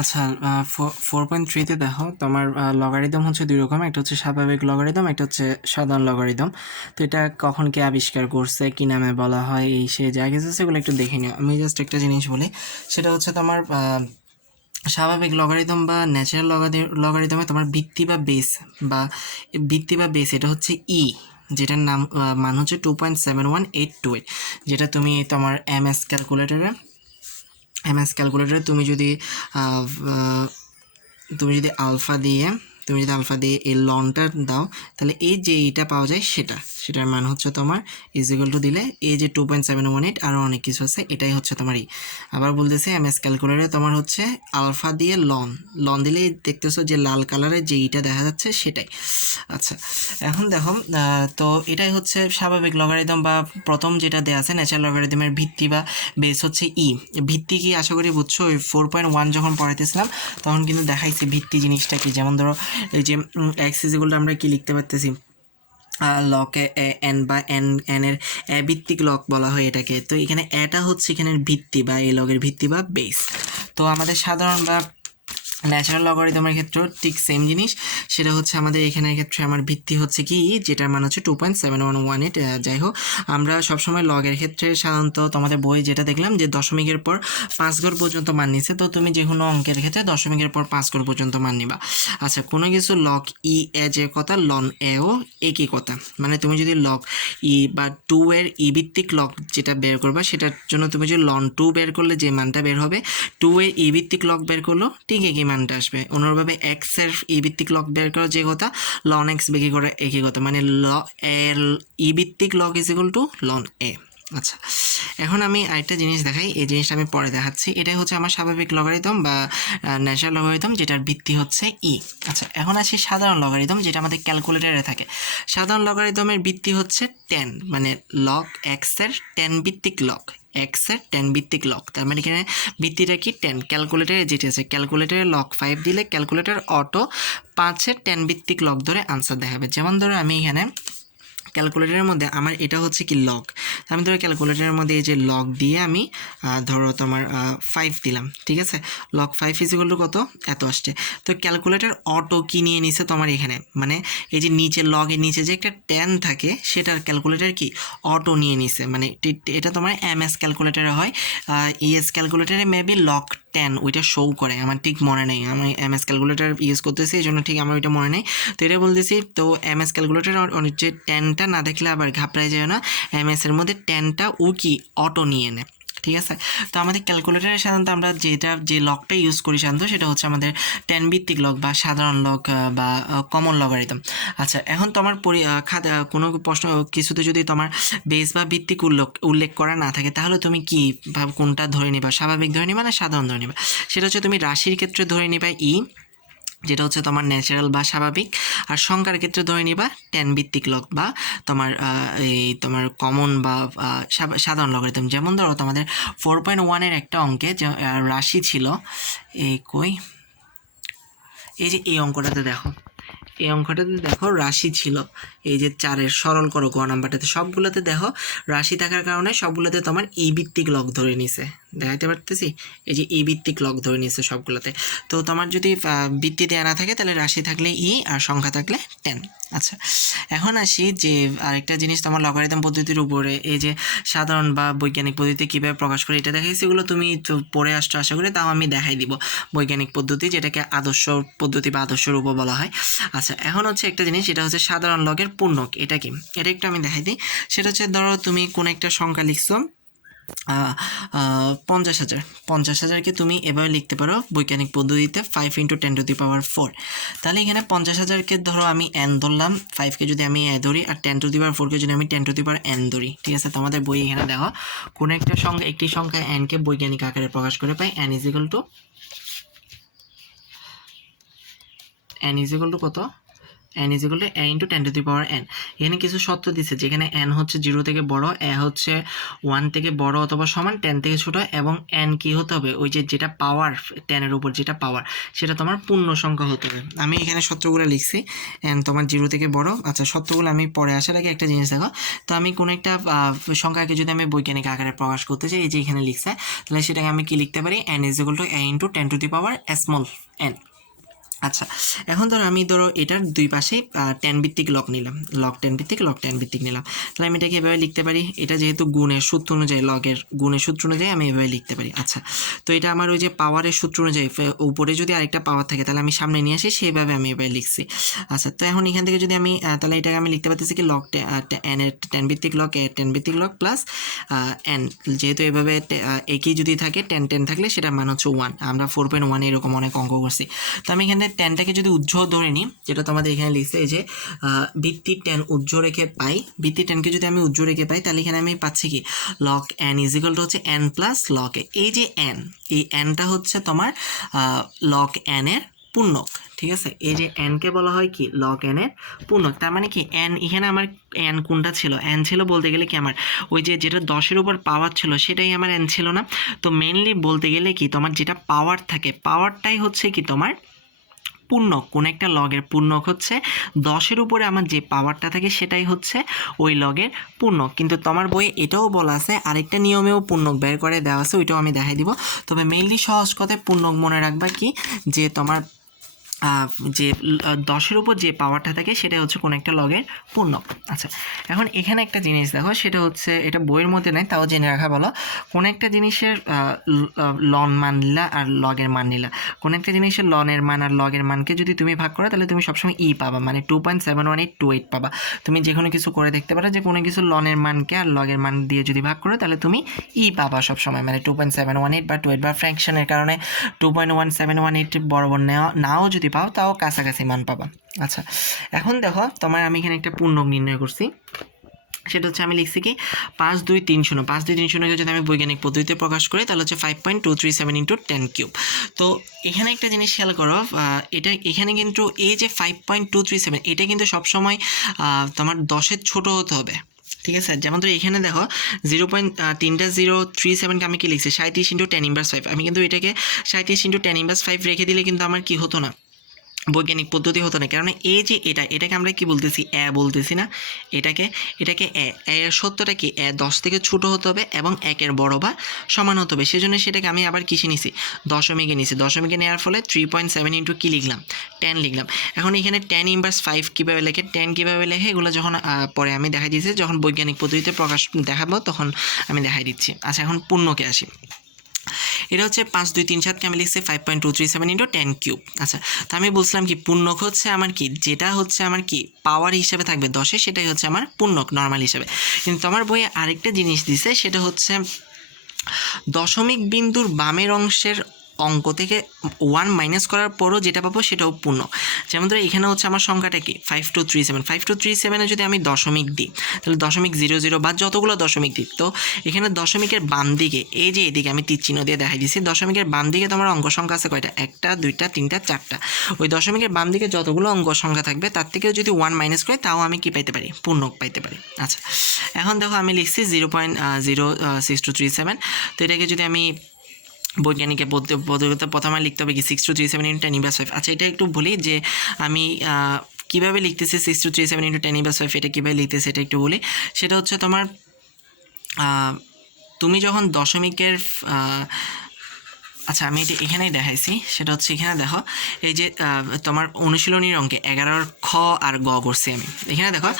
আচ্ছা, 4.3-তে দেখো তোমার লগারিদম হচ্ছে দুই রকম, একটা হচ্ছে স্বাভাবিক লগারিদম, একটা হচ্ছে সাধারণ লগারিদম। তো এটা কখন কে আবিষ্কার করছে, কি নামে বলা হয়, এই সে যা কিছু সেগুলো একটু দেখে নিও। আমি জাস্ট একটা জিনিস বলি, সেটা হচ্ছে তোমার স্বাভাবিক লগারিদম বা ন্যাচারাল লগারিদমে তোমার ভিত্তি বা বেস এটা হচ্ছে যেটার মান হচ্ছে 2.71828, যেটা তুমি তোমার এমএস ক্যালকুলেটরে তুমি যদি আলফা দিয়ে এই লনটা দাও, তাহলে এই যে এইটা পাওয়া যায় সেটার মান হচ্ছে তোমার ইজিক্যাল টু দিলে এই যে 2.718 আরও অনেক কিছু আছে, এটাই হচ্ছে তোমার আবার বলতেছে এমএস ক্যালকুলেটরে তোমার হচ্ছে আলফা দিয়ে লন দিলেই দেখতেছো যে লাল কালারের যে এইটা দেখা যাচ্ছে সেটাই। আচ্ছা, এখন দেখো, তো এটাই হচ্ছে স্বাভাবিক লগারিদম বা প্রথম যেটা দেওয়া আছে ন্যাচারাল লগারিদমের ভিত্তি বা বেস হচ্ছে ভিত্তি কি আশা করি বুঝছো। ওই 4.1 যখন পড়াইতেছিলাম তখন কিন্তু দেখাইছি ভিত্তি জিনিসটা কি। যেমন ধরো এই যে এক্স ইজিক্যাল টু আমরা কি লিখতে পারতেছি, লকে এন বা এন এর ভিত্তিক লক বলা হয় এটাকে। তো এখানে এটা হচ্ছে এখানের ভিত্তি বা এই লগের ভিত্তি বা বেস। তো আমাদের সাধারণ বা ন্যাচারাল লগারিদমের ক্ষেত্রেও ঠিক সেম জিনিস, সেটা হচ্ছে আমাদের এখানের ক্ষেত্রে আমার ভিত্তি হচ্ছে কি, যেটার মান হচ্ছে 2.7118। যাই হোক, আমরা সবসময় লগের ক্ষেত্রে সাধারণত তোমাদের বই যেটা দেখলাম যে দশমিকের পর 5 ঘর পর্যন্ত মান নিছে, তো তুমি যে কোনো অঙ্কের ক্ষেত্রে দশমিকের পর 5 ঘর পর্যন্ত মান নিবা। আচ্ছা, কোনো কিছু লগ এ যে কথা, লন এও একই কথা। মানে তুমি যদি লগ বা 2 এর ভিত্তিক লগ যেটা বের করবা, সেটার জন্য তুমি যদি লন 2 বের করলে যে মানটা বের হবে, 2 এর ভিত্তিক লগ বের করলো ঠিক একই মানটা আসবে। অনুরূপভাবে এক্স এর ভিত্তিক লগ বের করা যে কথা, লন এক্স বের করে একই কথা, মানে এর ভিত্তিক log is equal to ln A. আচ্ছা, এখন আমি আরেকটা জিনিস দেখাই, এই জিনিসটা আমি পরে দেখাচ্ছি। এটাই হচ্ছে আমার স্বাভাবিক লগারিদম বা ন্যাচারাল লগারিদম, যেটার ভিত্তি হচ্ছে আচ্ছা, এখন আসি সাধারণ লগারিদম, যেটা আমাদের ক্যালকুলেটরে থাকে। সাধারণ লগারিদমের ভিত্তি হচ্ছে 10, মানে লগ এক্স এর 10 ভিত্তিক লগ, এক্স এর 10 ভিত্তিক লগ। তার মানে এখানে ভিত্তিটা কি 10। ক্যালকুলেটারে যেটা আছে, ক্যালকুলেটারে লগ 5 দিলে ক্যালকুলেটার অটো 5-এর 10 ভিত্তিক লগ ধরে আনসার দেখাবে। যেমন ধরো আমি এখানে ক্যালকুলেটরের মধ্যে আমার এটা হচ্ছে কি লগ, আমি ধরো ক্যালকুলেটরের মধ্যে এই যে লগ দিয়ে আমি ধরো তোমার 5 দিলাম, ঠিক আছে। লগ 5 ইজিক্যাল টু কত, এত আসছে। তো ক্যালকুলেটর অটো কি নিয়ে নিছে তোমার এখানে, মানে এই যে নিচে লগের নিচে যে একটা 10 থাকে, সেটার ক্যালকুলেটর কি অটো নিয়ে নিছে। মানে এটা তোমার এমএস ক্যালকুলেটরে হয়, ইএস ক্যালকুলেটরে মেবি লগ 10 ওইটা শো করে, আমার ঠিক মনে নেই। আমি এমএস ক্যালকুলেটর ইউজ করতেছি, এই জন্য ঠিক আমার ওইটা মনে নেই। তো এটা বলতেছি, তো এমএস ক্যালকুলেটর যে 10টা না দেখলে আবার ঘাবড়ায় যায় না, এমএস এর মধ্যে 10টা ও কি অটো নিয়ে নেয়, ঠিক আছে। তো আমাদের ক্যালকুলেটারে সাধারণত আমরা যে লগটা ইউজ করি সাধারণত, সেটা হচ্ছে আমাদের 10 ভিত্তিক লগ বা সাধারণ লগ বা কমন লগারিদম। আচ্ছা, এখন তোমার কোনো প্রশ্ন কিছুতে যদি তোমার বেস বা ভিত্তিক উল্লেখ করা না থাকে, তাহলে তুমি কি কোনটা ধরে নিবা, স্বাভাবিক ধরে নিবা না সাধারণ ধরে নিবা? সেটা হচ্ছে তুমি রাশির ক্ষেত্রে ধরে নিবা যেটা হচ্ছে তোমার ন্যাচারাল বা স্বাভাবিক, আর সংখ্যার ক্ষেত্রে ধরে নিবা 10 ভিত্তিক লগ বা তোমার এই তোমার কমন বা সাধারণ লগারিদম। যেমন ধরো তোমাদের 4.1-এর একটা অঙ্কে যে রাশি ছিল, এই যে এই অঙ্কটাতে দেখো রাশি ছিল, এই যে 4-এর সরল করো গ নাম্বারটাতে, সবগুলোতে দেখো রাশি থাকার কারণে সবগুলোতে তোমার ভিত্তিক লগ ধরে নিছে, দেখাতে পারতেছি। এই যে ভিত্তিক লগ ধরে নিছে সবগুলোতে। তো তোমার যদি ভিত্তি দেওয়া না থাকে, তাহলে রাশি থাকলে আর সংখ্যা থাকলে 10। আচ্ছা, এখন আসি যে আরেকটা জিনিস, তোমার লগারিদম পদ্ধতির উপরে এই যে সাধারণ বা বৈজ্ঞানিক পদ্ধতি কীভাবে প্রকাশ করে এটা দেখাইছি, এগুলো তুমি তো পড়ে আসছো আশা করি, তাও আমি দেখাই দিব বৈজ্ঞানিক পদ্ধতি, যেটাকে আদর্শ পদ্ধতি বা আদর্শ রূপও বলা হয়। আচ্ছা, এখন হচ্ছে একটা জিনিস, এটা হচ্ছে সাধারণ লগের পূর্ণক। এটা কি, এটা একটু আমি দেখাই দিই। সেটা হচ্ছে ধরো তুমি কোনো একটা সংখ্যা লিখছো 50,000কে তুমি এভাবে লিখতে পারো বৈজ্ঞানিক পদ্ধতিতে 5 × 10⁴। তাহলে এখানে 50,000কে ধরো আমি n ধরলাম, 5কে যদি আমি এ ধরি, আর 10⁴কে যদি আমি 10⁻n ধরি, ঠিক আছে। তোমাদের বই এখানে দেখো কোনো একটি সংখ্যা n-কে বৈজ্ঞানিক আকারে প্রকাশ করে পাই n ইজ ইকুয়াল টু কত, n is equal two a into 10 to the power n। এখানে কিছু শর্ত দিচ্ছে যেখানে n হচ্ছে 0 থেকে বড়, a হচ্ছে 1 থেকে বড় অথবা সমান, 10 থেকে ছোট, এবং n কি হতে হবে, ওই যে যেটা পাওয়ার 10 এর উপর যেটা পাওয়ার সেটা তোমার পূর্ণ সংখ্যা হতে হবে। আমি এখানে সূত্রগুলো লিখছি, n তোমার 0 থেকে বড়। আচ্ছা, সূত্রগুলো আমি পরে আসার আগে একটা জিনিস দেখো, তো আমি কোনো একটা সংখ্যাকে যদি আমি বৈজ্ঞানিক আকারে প্রকাশ করতে চাই, এই যে এখানে লিখছে, তাহলে সেটাকে আমি কি লিখতে পারি, n is equal two a into 10 to the power small n। আচ্ছা, এখন ধরো এটার দুই পাশেই 10 ভিত্তিক লগ নিলাম, লগ 10 ভিত্তিক, লগ 10 ভিত্তিক নিলাম, তাহলে আমি এটাকে এভাবে লিখতে পারি। এটা যেহেতু গুণের সূত্র অনুযায়ী, লগের গুণের সূত্র অনুযায়ী আমি এভাবে লিখতে পারি। আচ্ছা, তো এটা আমার ওই যে পাওয়ারের সূত্র অনুযায়ী, উপরে যদি আরেকটা পাওয়ার থাকে তাহলে আমি সামনে নিয়ে আসি, সেইভাবে আমি এভাবে লিখছি। আচ্ছা, তো এখন এখান থেকে যদি আমি তাহলে এটাকে আমি লিখতে পারতেছি কি, লগ n এর 10 ভিত্তিক লগ, এর 10 ভিত্তিক লগ প্লাস n, যেহেতু এভাবে একই যদি থাকে 10 10 থাকলে সেটার মান হচ্ছে 1। আমরা 4.1 এরকম অনেক অঙ্ক করছি। তো আমি এখানে 10টাকে যদি উজ্জ্ব ধরে নিই, যেটা তোমাদের এখানে লিখছে, এই যে ভিত্তি 10 উজ্জ্ব রেখে পাই, ভিত্তি 10কে যদি আমি উজ্জ্ব রেখে পাই, তাহলে এখানে আমি পাচ্ছি কি, log n is equal two হচ্ছে n প্লাস লগ এ। এই যে n, এই nটা হচ্ছে তোমার লগ n এর পূর্ণক, ঠিক আছে। এই যে n কে বলা হয় কি, লগ n এর পূর্ণক। তার মানে কি, n এখানে আমার n কোনটা ছিল, n ছিল বলতে গেলে কি আমার ওই যে যেটা 10-এর উপর পাওয়ার ছিল সেটাই আমার n ছিল না। তো মেইনলি বলতে গেলে কি, তোমার যেটা পাওয়ার থাকে, পাওয়ারটাই হচ্ছে কি তোমার পূর্ণক। কোন একটা লগের পূর্ণক হচ্ছে 10-এর উপরে আমার যে পাওয়ারটা থাকে সেটাই হচ্ছে ওই লগের পূর্ণক। কিন্তু তোমার বইয়ে এটাও বলা আছে, আরেকটা নিয়মেও পূর্ণক বের করে দেওয়া আছে, ওইটাও আমি দেখাই দিব। তবে মেইনলি সহজ কথায় পূর্ণক মনে রাখবা কি, যে তোমার যে 10-এর উপর যে পাওয়ারটা থাকে সেটা হচ্ছে কোনো একটা লগের পূর্ণক। আচ্ছা, এখন এখানে একটা জিনিস দেখো, সেটা হচ্ছে, এটা বইয়ের মধ্যে নেই তাও জেনে রাখা ভালো, কোন একটা জিনিসের লন মান নিলা আর লগের মান নিলা, কোন একটা জিনিসের লনের মান আর লগের মানকে যদি তুমি ভাগ করো, তাহলে তুমি সবসময় ই পাবা, মানে 2.71828 পাবা। তুমি যে কোনো কিছু করে দেখতে পারো যে কোনো কিছু লনের মানকে আর লগের মান দিয়ে যদি ভাগ করো, তাহলে তুমি ই পাবা সবসময়, মানে 2.718 বা 28, বা ফ্র্যাকশনের কারণে 2.1718 বরাবর নাও যদি পাও তাও কাছাকাছি মান পাবা। আচ্ছা, এখন দেখো তোমার আমি এখানে একটা পূর্ণক নির্ণয় করছি, সেটা হচ্ছে আমি লিখছি কি 5230, 5230কে যদি আমি বৈজ্ঞানিক পদ্ধতিতে প্রকাশ করি তাহলে হচ্ছে 5.237 ইন্টু 10 কিউব। তো এখানে একটা জিনিস খেয়াল করো, এটা এখানে কিন্তু এই যে 5.237 এটা কিন্তু সবসময় তোমার 10-এর ছোট হতে হবে, ঠিক আছে। যেমন ধরো এখানে দেখো 0.3037কে আমি কি লিখছি, 37 ইন্টু 10^5। আমি কিন্তু এটাকে 37 ইন্টু 10^5 রেখে দিলে কিন্তু আমার কি হতো না, বৈজ্ঞানিক পদ্ধতি হতো না। কারণ এই যে এটাকে আমরা কি বলতেছি, বলতেছি না, এটাকে এর সত্যটা কি, 10 থেকে ছোট হতে হবে এবং 1-এর বড় বা সমান হতে হবে। সেজন্য সেটাকে আমি আবার কিসে নিছি, দশমিকে নিছি। দশমিকে নেওয়ার ফলে 3.7 ইন্টু কি লিখলাম, 10 লিখলাম। এখন এখানে 10^5 কীভাবে লেখে, 10 কীভাবে লেখে, এগুলো যখন পরে আমি দেখাই দিচ্ছি, যখন বৈজ্ঞানিক পদ্ধতিতে প্রকাশ দেখাবো তখন আমি দেখাই দিচ্ছি। আচ্ছা, এখন পূর্ণকে আসি। এটা হচ্ছে 5237কে আমি লিখছি 5.237 ইন্টু 10 কিউব। আচ্ছা, তো আমি বলছিলাম কি, পূর্ণক হচ্ছে আমার কি, যেটা হচ্ছে আমার কি পাওয়ার হিসাবে থাকবে 10-এ, সেটাই হচ্ছে আমার পূর্ণক নর্মাল হিসাবে। কিন্তু আমার বইয়ে আরেকটা জিনিস দিছে, সেটা হচ্ছে দশমিক বিন্দুর বামের অংশের অঙ্ক থেকে 1 মাইনাস করার পরও যেটা পাবো সেটাও পূর্ণ। যেমন ধরো এখানে হচ্ছে আমার সংখ্যাটা কি 5237 যদি আমি দশমিক দিই, তাহলে 0.00 বা যতগুলো দশমিক দিই, তো এখানে দশমিকের বাম দিকে, এই যে এদিকে আমি তীর চিহ্ন দিয়ে দেখাই দিচ্ছি, দশমিকের বাম দিকে তোমার অঙ্ক সংখ্যা আছে কয়টা, 1টা 2টা 3টা 4টা। ওই দশমিকের বাম দিকে যতগুলো অঙ্ক সংখ্যা থাকবে তার থেকেও যদি 1 মাইনাস করে, তাও আমি কি পাইতে পারি, পূর্ণক পাইতে পারি। আচ্ছা, এখন দেখো আমি লিখছি 0.06237। তো এটাকে যদি আমি বৈজ্ঞানিকের পদ্ধতিতে প্রথমে লিখতে হবে কি 6237 ইন্টু 10^5। আচ্ছা, এটা একটু বলি যে আমি কীভাবে লিখতেছি 6237 ইন্টু 10^5, এটা কীভাবে লিখতেছি এটা একটু বলি। সেটা হচ্ছে তোমার তুমি যখন দশমিকের আচ্ছা, আমি এটা এখানেই দেখাইছি, সেটা হচ্ছে এখানে দেখো, এই যে তোমার অনুশীলনীর অঙ্কে 11 খ আর গ করছি আমি। এখানে দেখো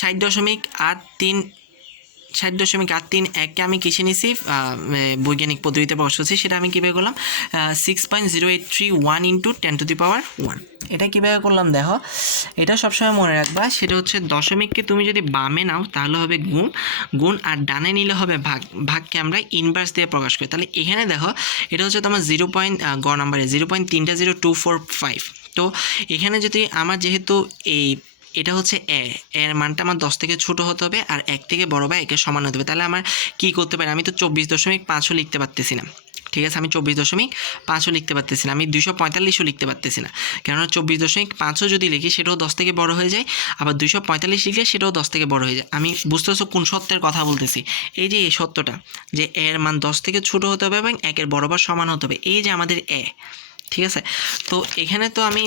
60.831কে আমি কিসে নিছি, বৈজ্ঞানিক পদ্ধতিতে প্রকাশ করছি। সেটা আমি কীভাবে করলাম, 6.0831 ইন্টু 10 টু দি পাওয়ার 1। এটা কীভাবে করলাম দেখো, এটা সবসময় মনে রাখবা, সেটা হচ্ছে দশমিককে তুমি যদি বামে নাও তাহলে হবে গুণ, আর ডানে নিলে হবে ভাগকে আমরা ইনভার্স দিয়ে প্রকাশ করি। তাহলে এখানে দেখো এটা হচ্ছে তোমার 0. গ নাম্বারে 0.300245। তো এখানে যদি আমার যেহেতু এটা হচ্ছে এর মানটা আমার 10 থেকে ছোট হতে হবে, আর 1 থেকে বড় বা 1-এর সমান হতে হবে, তাহলে আমার কি করতে পারি, আমি তো 24.5ও লিখতে পারতেছি না, ঠিক আছে, আমি 24.5ও লিখতে পারতেছি না, আমি 245ও লিখতে পারতেছি না, কেননা 24.5ও যদি লিখি সেটাও 10 থেকে বড় হয়ে যায়, আবার 245 লিখলে সেটাও 10 থেকে বড় হয়ে যায়। আমি বুঝতে পারছো কোন সত্যের কথা বলতেছি? এই যে এই সত্যটা, যে এর মান 10 থেকে ছোট হতে হবে এবং একের বরাবর সমান হতে হবে, এই যে আমাদের এ, ঠিক আছে। তো এখানে তো আমি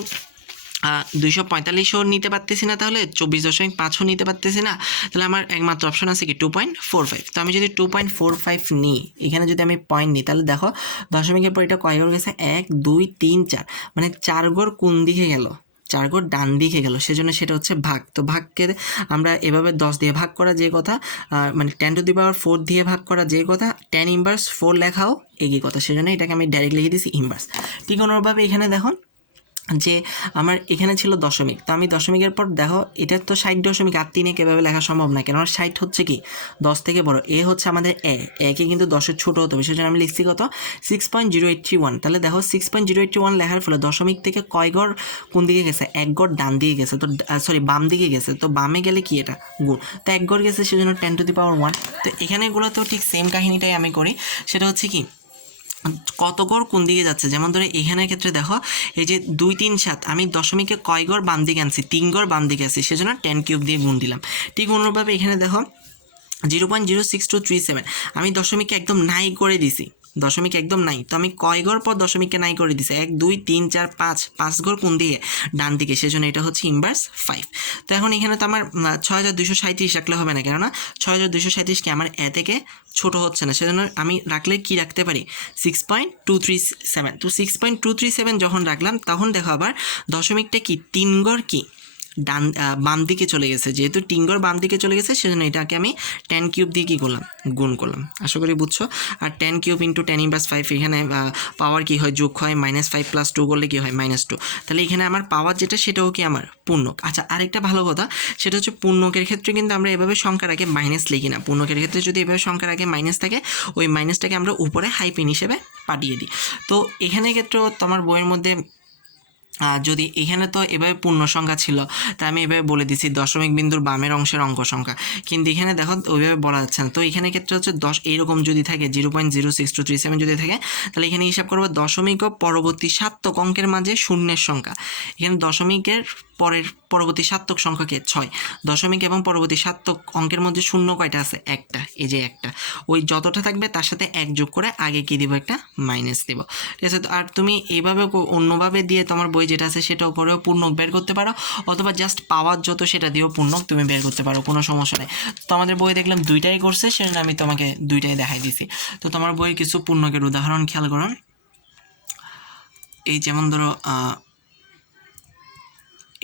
245ও নিতে পারতেছি না, তাহলে 24.5ও নিতে পারতেছি না, তাহলে আমার একমাত্র অপশন আছে কি 2.45। তো আমি যদি 2.45 নিই, এখানে যদি আমি পয়েন্ট নিই, তাহলে দেখো দশমিকের পর এটা কয় ঘর গেছে, 1 2 3 4, মানে 4 ঘর কোন দিকে গেল, 4 ঘর ডান দিকে গেল, সেজন্য সেটা হচ্ছে ভাগ। তো ভাগকে আমরা এভাবে 10 দিয়ে ভাগ করা যে কথা, মানে 10⁴ দিয়ে ভাগ করা যে কথা, 10⁻⁴ লেখাও একই কথা, সেজন্য এটাকে আমি ডাইরেক্ট লিখে দিয়েছি ইনভার্স। ঠিক অনুরূপভাবে এখানে দেখো যে আমার এখানে ছিল দশমিক, তো আমি দশমিকের পর দেখো এটা তো 60.83 এভাবে লেখা সম্ভব না, কেননা 60 হচ্ছে কি 10 থেকে বড়, এ হচ্ছে আমাদের একে কিন্তু 10-এর ছোটো হতে হবে, সেজন্য আমি লিখছি কত 6.081। তাহলে দেখো 6.081 লেখার ফলে দশমিক থেকে কয় ঘর কোন দিকে গেছে, 1 ঘর ডান দিকে গেছে, তো সরি বাম দিকে গেছে, তো বামে গেলে কি এটা গুণ, তো 1 ঘর গেছে সেজন্য 10⁻1। তো এখানেগুলোতেও ঠিক সেম কাহিনীটাই আমি করি, সেটা হচ্ছে কি কত গড় কোন দিকে যাচ্ছে। যেমন ধরে এখানের ক্ষেত্রে দেখো এই যে 2 3 7, আমি দশমিকে কয় গড় বাম দিকে আনছি, 3 গড় বাম দিকে আনছি, সেজন্য 10³ দিয়ে গুণ দিলাম। ঠিক অনুরূপভাবে এখানে দেখো 0.06237, আমি দশমিকে একদম নাই করে দিছি, দশমিক একদম নাই, তো আমি কয় ঘর পর দশমিককে নাই করে দিছি, 1 2 3 4 5 ঘর কোন দিকে, ডান দিকে, সেজন্য এটা হচ্ছে ইনভার্স 5। তো এখন এখানে তো আমার 6237 রাখলে হবে না, কেননা 6237 কি আমার এ থেকে ছোট হচ্ছে না, সেজন্য আমি রাখলে কি রাখতে পারি 6.237। তো 6.237 যখন রাখলাম, তখন দেখো আবার দশমিকটা কি 3 ঘর কি ডান বাম দিকে চলে গেছে, যেহেতু 3 ঘর বাম দিকে চলে গেছে, সেজন্য এটাকে আমি 10³ দিয়ে কী করলাম, গুণ করলাম। আশা করি বুঝছো। আর 10³ × 10⁻5, এখানে পাওয়ার কি হয়, যোগ হয়, -5 + 2 করলে কি হয় -2। তাহলে এখানে আমার পাওয়ার যেটা সেটাও কি আমার পূর্ণক। আচ্ছা, আরেকটা ভালো কথা, সেটা হচ্ছে পূর্ণকের ক্ষেত্রে কিন্তু আমরা এভাবে সংখ্যার আগে মাইনাস লিখি না, পূর্ণকের ক্ষেত্রে যদি এভাবে সংখ্যার আগে মাইনাস থাকে, ওই মাইনাসটাকে আমরা উপরে হাইপেন হিসেবে পাঠিয়ে দিই। তো এখানে ক্ষেত্রেও তোমার বইয়ের মধ্যে যদি এখানে তো এভাবে পূর্ণ সংখ্যা ছিল, তাই আমি এভাবে বলে দিচ্ছি দশমিক বিন্দুর বামের অংশের অঙ্ক সংখ্যা, কিন্তু এখানে দেখো ওইভাবে বলা যাচ্ছে না। তো এখানে ক্ষেত্রে হচ্ছে 10 এইরকম যদি থাকে, 0.06237 যদি থাকে, তাহলে এখানে হিসাব করবো দশমিক ও পরবর্তী সার্থক অঙ্কের মাঝে শূন্যের সংখ্যা। এখানে দশমিকের পরবর্তী সার্থক সংখ্যাকে 6, দশমিক এবং পরবর্তী সার্থক অঙ্কের মধ্যে শূন্য কয়টা আছে, একটা, এই যে একটা, ওই যতটা থাকবে তার সাথে 1 যোগ করে আগে কি দিব, একটা মাইনাস দিব, ঠিক আছে। আর তুমি এইভাবে অন্যভাবে দিয়ে তোমার বই যেটা আছে সেটাও করেও পূর্ণক বের করতে পারো, অথবা জাস্ট পাওয়ার যত সেটা দিয়েও পূর্ণক তুমি বের করতে পারো, কোনো সমস্যা নেই। তো আমাদের বই দেখলাম দুইটাই করছে, সেজন্য আমি তোমাকে দুইটাই দেখাই দিছি। তো তোমার বইয়ের কিছু পূর্ণকের উদাহরণ খেয়াল করো, এই যেমন ধরো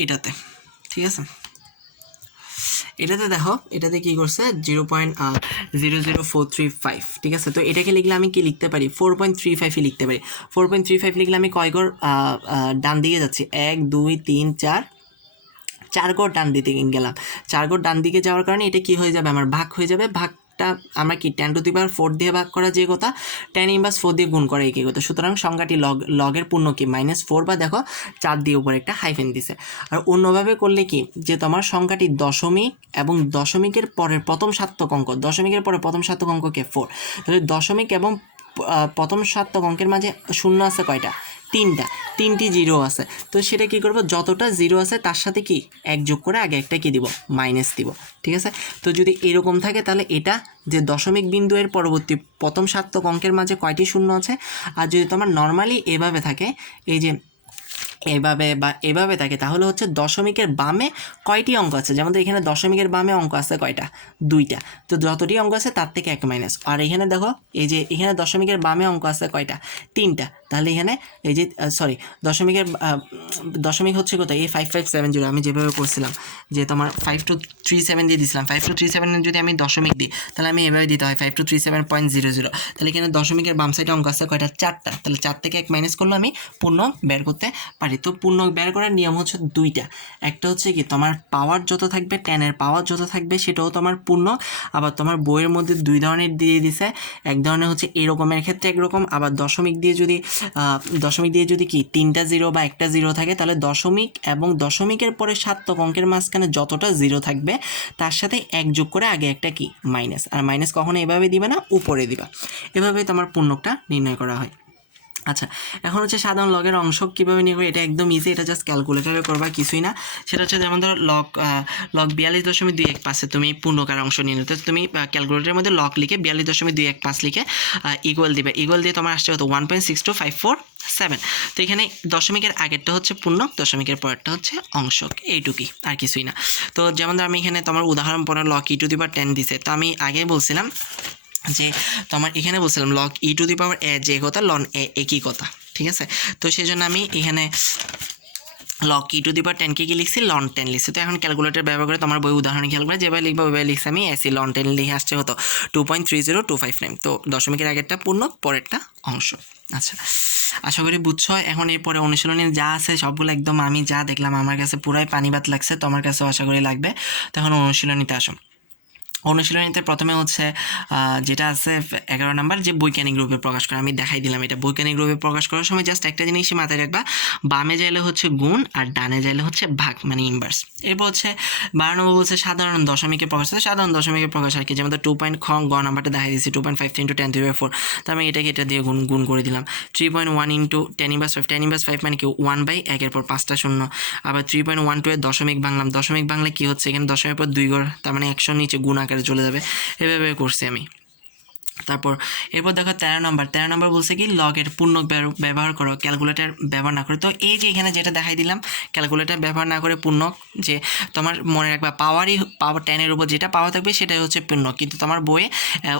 এটাতে, ঠিক আছে, এটাতে দেখো, এটাতে কি করছে 0.00435, ঠিক আছে। তো এটাকে লিখলে আমি কি লিখতে পারি, 4.35 লিখতে পারি। 4.35 লিখলে আমি কয় ঘর ডান দিকে যাচ্ছি, 1 2 3 4 ঘর ডান দিকে গেলাম। 4 ঘর ডান দিকে যাওয়ার কারণে এটা কি হয়ে যাবে, আমার ভাগ হয়ে যাবে। ভাগটা আমরা কি 10⁴ দিয়ে ভাগ করা যে কথা, 10⁻⁴ দিয়ে গুণ করা একই কথা। সুতরাং সংখ্যাটি লগের পূর্ণ কি -4, বা দেখো 4 দিয়ে উপরে একটা হাইফেন দিছে। আর অন্যভাবে করলে কি, যে তোমার সংখ্যাটি দশমিক এবং দশমিকের পরের প্রথম সার্থক অঙ্ক, দশমিকের পরে প্রথম সার্থক অঙ্ককে 4, তাহলে দশমিক এবং প্রথম সার্থক অঙ্কের মাঝে শূন্য আছে কয়টা, 3টি জিরো আছে। তো সেটা কি করব, যতটা জিরো আছে তার সাথে কি 1 যোগ করে আগে একটা কি দিব, মাইনাস দিব, ঠিক আছে। তো যদি এরকম থাকে, তাহলে এটা যে দশমিক বিন্দু এর পরবর্তী প্রথম সার্থক অঙ্কের মাঝে কয়টি শূন্য আছে। আর যদি তোমার নর্মালি এভাবে থাকে, এই যে এভাবে বা এভাবে থাকে, তাহলে হচ্ছে দশমিকের বামে কয়টি অঙ্ক আছে, যেমন এখানে দশমিকের বামে অঙ্ক আছে কয়টা, 2টা, তো যতটি অঙ্ক আছে তার থেকে 1 মাইনাস। আর এখানে দেখো, এই যে এখানে দশমিকের বামে অঙ্ক আছে কয়টা, 3টা, তাহলে এখানে এই যে দশমিক হচ্ছে কত, এই 5570, আমি যেভাবে করছিলাম যে তোমার 5237 দিয়ে দিছিলাম, 5237 যদি আমি দশমিক দিই, তাহলে আমি এভাবে দিতে হয় 5237.00, তাহলে এখানে দশমিকের বাম সাইডে অঙ্ক আছে কয়টা, 4টা, তাহলে 4 থেকে 1 মাইনাস করলে আমি পূর্ণ বের করতে পারি। তো পূর্ণ বের করার নিয়ম হচ্ছে 2টা, একটা হচ্ছে কি তোমার পাওয়ার যত থাকবে, 10-এর পাওয়ার যত থাকবে সেটাও তোমার পূর্ণ। আবার তোমার বইয়ের মধ্যে 2 ধরনের দিয়ে দিছে, এক ধরনের হচ্ছে এরকমের ক্ষেত্রে একরকম, আবার দশমিক দিয়ে যদি দশমিক দিয়ে যদি কি 3টা 0 বা 1টা 0 থাকে তাহলে দশমিক এবং দশমিকের পরে সার্থক অঙ্কের মাঝখানে যতটা 0 থাকবে তার সাথে 1 যোগ করে আগে একটা কি মাইনাস, আর মাইনাস কখনো এভাবে দিবে না, উপরে দিবা। এভাবে তোমার পূর্ণকটা নির্ণয় করা হয়। আচ্ছা, এখন হচ্ছে সাধারণ লগের অংশ কীভাবে নিয়ে করবে, এটা একদম ইজি, এটা জাস্ট ক্যালকুলেটারে করবা, কিছুই না। সেটা হচ্ছে যেমন ধরো লগ 42.21 তুমি পূর্ণকার অংশ নিয়ে নিতে, তুমি ক্যালকুলেটারের মধ্যে লগ লিখে 42.215 লিখে ইকুয়াল দিবে, ইকুয়াল দিয়ে তোমার আসছে কত 1.62547। তো এখানে দশমিকের আগেরটা হচ্ছে পূর্ণক, দশমিকের পরেরটা হচ্ছে অংশক, এইটুকুই, আর কিছুই না। তো যেমন ধর আমি এখানে তোমার উদাহরণ পরে লগ e⁻10 দিছে, তো আমি আগেই বলছিলাম যে তোমার এখানে বলছিলাম লগ e⁻a যে কথা লন এ একই কথা, ঠিক আছে। তো সেই জন্য আমি এখানে লগ e⁻10 কে কি লিখছি লন 10 লিখছি। তো এখন ক্যালকুলেটর ব্যবহার করে তোমার বই উদাহরণ খেয়াল করে যেভাবে লিখবো ওইভাবে লিখছি আমি, এসি লন 10 লিখে আসছে হতো 2.30259। তো দশমিকের আগেরটা পূর্ণক, পরেরটা অংশ। আচ্ছা, আশা করি বুঝছো। এখন এরপরে অনুশীলনী যা আছে সবগুলো একদম আমি যা দেখলাম আমার কাছে পুরাই পানিবাত লাগছে, তোমার কাছেও আশা করি লাগবে। তখন অনুশীলনীতে আসো। অনুশীলনীতে প্রথমে হচ্ছে যেটা আছে 11 নাম্বার, যে বৈজ্ঞানিক রূপে প্রকাশ করে, আমি দেখাই দিলাম এটা। বৈজ্ঞানিক রূপে প্রকাশ করার সময় জাস্ট একটা জিনিসই মাথায় রাখবা, বামে যাইলে হচ্ছে গুণ আর ডানে যাইলে হচ্ছে ভাগ, মানে ইনভার্স। এরপর হচ্ছে 12 নম্বর বলছে সাধারণ দশমিকে প্রকাশ, সাধারণ দশমিকে প্রকাশ আর কি, যেমন 2. গ নাম্বারটা দেখাই দিচ্ছি 2.53 × 10⁴, তো আমি এটাকে এটা দিয়ে গুণ করে দিলাম। 3.1 × 10⁻5, 10⁻5 মানে কি 1/1, এরপর 5টা শূন্য। আবার 3.12 এর দশমিক বাংলাম, দশমিক বাংলা কি হচ্ছে এখানে দশমিকের পর 2 ঘর, তার মানে 100 নিচে গুণ আকারে চলে যাবে, এভাবে করছি আমি। তারপর এরপর দেখো 13 নম্বর বলছে কি লগের পূর্ণক ব্যবহার করো, ক্যালকুলেটর ব্যবহার না করে। তো এই যে এখানে যেটা দেখাই দিলাম ক্যালকুলেটর ব্যবহার না করে পূর্ণক, যে তোমার মনে রাখবা পাওয়ার 10 উপর যেটা পাওয়া থাকবে সেটাই হচ্ছে পূর্ণক। কিন্তু তোমার বইয়ে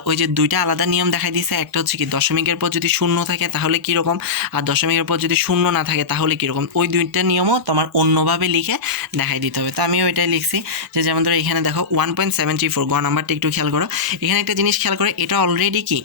ওই যে দুইটা আলাদা নিয়ম দেখাই দিয়েছে, একটা হচ্ছে কি দশমিকের পর যদি শূন্য থাকে তাহলে কীরকম, আর দশমিকের পর যদি শূন্য না থাকে তাহলে কীরকম, ওই দুইটা নিয়মও তোমার অন্যভাবে লিখে দেখাই দিতে হবে। তো আমি ওইটাই লিখছি, যে যেমন ধরো এখানে দেখো 1.74, গ নাম্বারটা একটু খেয়াল করো। এখানে একটা জিনিস খেয়াল করে, এটা অলরেডি কি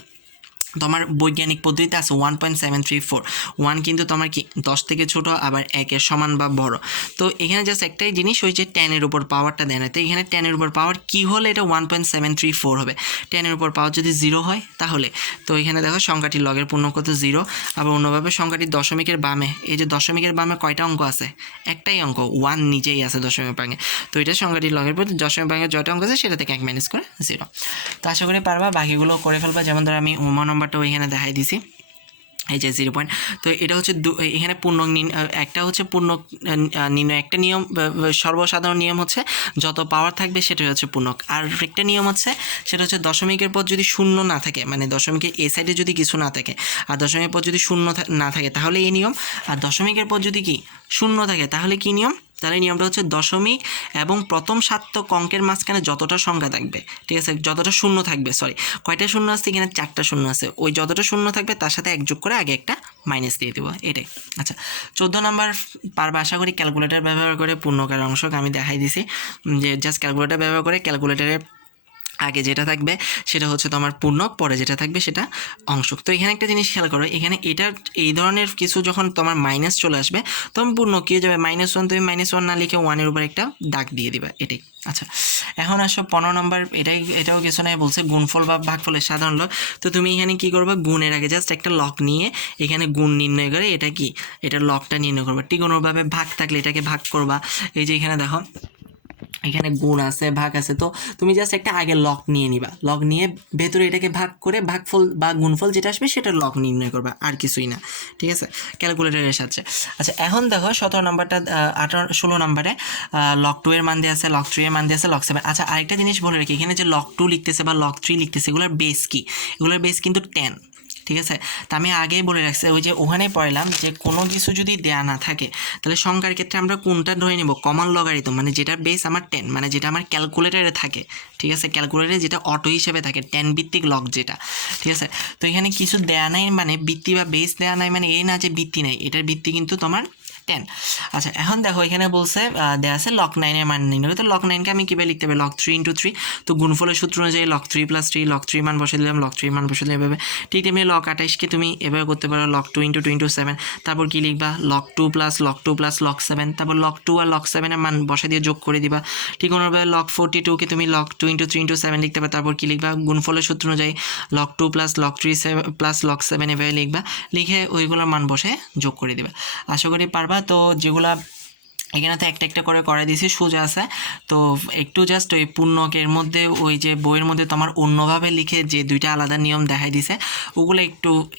তোমার বৈজ্ঞানিক পদ্ধতিতে আছে 1.734, 1 কিন্তু তোমার কি 10 থেকে ছোট, আবার 1-এর সমান বা বড়। তো এখানে জাস্ট একটাই জিনিস, ওই যে 10-এর উপর পাওয়ারটা দেয় না, তো এখানে 10-এর উপর পাওয়ার কি হলে এটা 1.734 হবে, 10-এর উপর পাওয়ার যদি 0 হয় তাহলে। তো এখানে দেখো সংখ্যাটির লগের পূর্ণ কত 0, আবার অন্যভাবে সংখ্যাটির দশমিকের বামে, এই যে দশমিকের বামে কয়টা অঙ্ক আছে, একটাই অঙ্ক 1 নিজেই আছে দশমিকের বামে, তো এটা সংখ্যাটির লগের পর দশমিক বামে যত অঙ্ক আছে সেটা থেকে 1 মাইনাস করে 0। তো আশা করি পারবা, বাকিগুলো করে ফেলবা। যেমন ধরো আমি নম্বরটাও এখানে দেখাই দিছি, এই যে 0 পয়েন্ট। তো এটা হচ্ছে এখানে পূর্ণক একটা হচ্ছে পূর্ণক নির্ণয়, একটা নিয়ম সর্বসাধারণ নিয়ম হচ্ছে যত পাওয়ার থাকবে সেটাই হচ্ছে পূর্ণক। আর একটা নিয়ম হচ্ছে সেটা হচ্ছে দশমিকের পর যদি শূন্য না থাকে, মানে দশমিকের এ সাইডে যদি কিছু না থাকে, আর দশমিকের পর যদি শূন্য না থাকে তাহলে এই নিয়ম, আর দশমিকের পর যদি কি শূন্য থাকে তাহলে কি নিয়ম, তাহলে নিয়মটা হচ্ছে দশমিক এবং প্রথম সার্থক অঙ্কের মাঝখানে যতটা সংখ্যা থাকবে, ঠিক আছে, যতটা শূন্য থাকবে, সরি কয়টা শূন্য আছে এখানে 4টা শূন্য আছে, ওই যতটা শূন্য থাকবে তার সাথে 1 যোগ করে আগে একটা মাইনাস দিয়ে দেবো, এটাই। আচ্ছা, 14 নম্বর পারবা আশা করি, ক্যালকুলেটর ব্যবহার করে পূর্ণকার অংশক আমি দেখাই দিছি, যে জাস্ট ক্যালকুলেটর ব্যবহার করে ক্যালকুলেটরে আগে যেটা থাকবে সেটা হচ্ছে তোমার পূর্ণক, পরে যেটা থাকবে সেটা অংশক। তো এখানে একটা জিনিস খেয়াল করো, এখানে এটা এই ধরনের কিছু যখন তোমার মাইনাস চলে আসবে তখন পূর্ণক কী হয়ে যাবে, -1, তুমি -1 না লিখে 1-এর উপর একটা দাগ দিয়ে দিবা, এটাই। আচ্ছা, এখন আসো 15 নম্বর, এটাও কিছু নাই, বলছে গুণফল বা ভাগফলের সাধারণ লগ। তো তুমি এখানে কি করবে, গুণের আগে জাস্ট একটা লগ নিয়ে এখানে গুণ নির্ণয় করে এটা কি এটার লগটা নির্ণয় করবা, ঠিক অনুভাবে ভাগ থাকলে এটাকে ভাগ করবা। এই যে এখানে দেখো এখানে গুণ আছে ভাগ আছে, তো তুমি জাস্ট একটা আগে লগ নিয়ে নিবা, লগ নিয়ে ভেতরে এটাকে ভাগ করে ভাগফল বা গুণফল যেটা আসবে সেটা লগ নির্ণয় করবা, আর কিছুই না, ঠিক আছে, ক্যালকুলেটরের সাথে। আচ্ছা, এখন দেখো 17 নম্বরটা 16 নম্বরে লগ 2 এর মান দিয়ে আছে, লগ 3 এর মান দিয়ে আছে, লগ 7। আচ্ছা, আরেকটা জিনিস বলে রাখি, এখানে যে লগ 2 লিখতেছে বা লগ 3 লিখতেছে এগুলোর বেস কি, এগুলোর বেস কিন্তু 10, ঠিক আছে। তা আমি আগেই বলে রাখছি, ওই যে ওখানেই পড়লাম যে কোনো কিছু যদি দেয়া না থাকে তাহলে সংখ্যার ক্ষেত্রে আমরা কোনটা ধরে নেব, কমন লগারিদম, মানে যেটার বেস আমার 10, মানে যেটা আমার ক্যালকুলেটারে থাকে, ঠিক আছে, ক্যালকুলেটারে যেটা অটো হিসেবে থাকে 10 ভিত্তিক লগ যেটা, ঠিক আছে। তো এখানে কিছু দেয়া নাই মানে ভিত্তি বা বেস দেয়া নাই মানে এই না যে ভিত্তি নাই, এটার ভিত্তি কিন্তু তোমার 10। আচ্ছা এখন দেখো এখানে বলছে দেওয়া আছে লক 9 এর মান নির্ণয়। তো লক 9কে আমি কীভাবে লিখতে পারি, লক 3 × 3। তো গুণফলের সূত্র অনুযায়ী লক 3 + 3, লক 3 মান বসে দিলাম, লক 3 মান বসে দিলাম এভাবে। ঠিক তেমনি লক 28কে তুমি এভাবে করতে পারো, লক 2 × 2 × 7। তারপর কি লিখবা, লক 2 + লক 2 + লক 7। তারপর লক 2 আর লক 7 এর মান বসা দিয়ে যোগ করে দিবা। ঠিক অনুভাবে লক 42কে তুমি লক 2 × 3 × 7 লিখতে পারো। তারপর কি লিখবা, গুণফলের সূত্র অনুযায়ী লক 2 + লক 3 + লক 7 এভাবে লিখবা, লিখে ওইগুলোর মান বসে যোগ করে দিবা। আশা করি পারবা। তো যেগুলা এখানে তো একটা একটা করে করাই দিয়েছি, সোজা আছে। তো একটু জাস্ট ওই পূর্ণকের মধ্যে ওই যে বইয়ের মধ্যে তোমার অন্যভাবে লিখে যে দুইটা আলাদা নিয়ম দেখাই দিছে, ওগুলো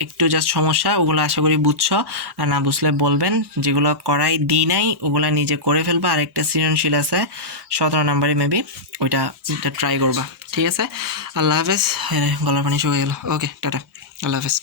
একটু জাস্ট সমস্যা, ওগুলো আশা করি বুঝছো। আর না বুঝলে বলবেন, যেগুলো করাই দিই নাই ওগুলো নিজে করে ফেলবা। আর একটা সৃজনশীল আছে 17 নম্বরে মেবি, ওইটা ট্রাই করবা। ঠিক আছে, আল্লাহ হাফেজ। গলার পানি শুকিয়ে গেল। ওকে, টাটা, আল্লাহ হাফেজ।